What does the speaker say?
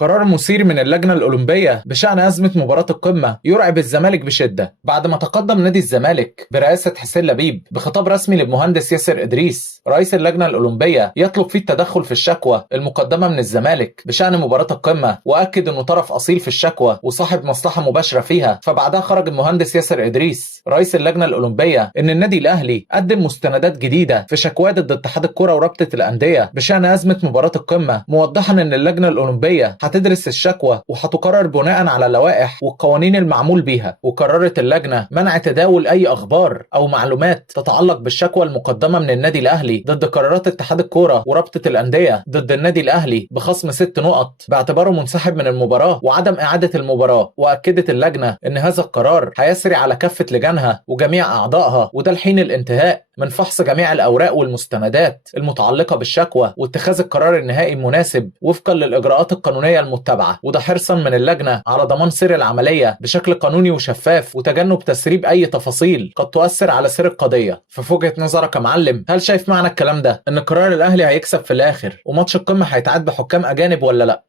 قرار مثير من اللجنة الأولمبية بشأن أزمة مباراة القمة يرعب الزمالك بشدة بعد ما تقدم نادي الزمالك برئاسة حسين لبيب بخطاب رسمي للمهندس ياسر إدريس رئيس اللجنة الأولمبية يطلب فيه التدخل في الشكوى المقدمة من الزمالك بشأن مباراة القمة، وأكد إنه طرف أصيل في الشكوى وصاحب مصلحة مباشرة فيها. فبعدها خرج المهندس ياسر إدريس رئيس اللجنة الأولمبية إن النادي الأهلي قدم مستندات جديدة في شكوى ضد اتحاد الكرة ورابطة الأندية بشأن أزمة مباراة القمة، موضحا إن اللجنة الأولمبية هتدرس الشكوى وهتقرر بناء على اللوائح والقوانين المعمول بيها. وقررت اللجنة منع تداول أي أخبار أو معلومات تتعلق بالشكوى المقدمة من النادي الأهلي ضد قرارات اتحاد الكرة ورابطة الأندية ضد النادي الأهلي بخصم 6 نقط باعتباره منسحب من المباراة وعدم إعادة المباراة. وأكدت اللجنة إن هذا القرار هيسري على كافة لجانها وجميع أعضائها، وده لحين الانتهاء من فحص جميع الأوراق والمستندات المتعلقة بالشكوى واتخاذ القرار النهائي المناسب وفقا للإجراءات القانونية المتبعة، وده حرصا من اللجنة على ضمان سير العملية بشكل قانوني وشفاف وتجنب تسريب أي تفاصيل قد تؤثر على سير القضية. ففي وجهة نظرك يا معلم، هل شايف معنى الكلام ده إن قرار الأهلي هيكسب في الآخر وماتش القمة هيتعاد بحكام أجانب ولا لأ؟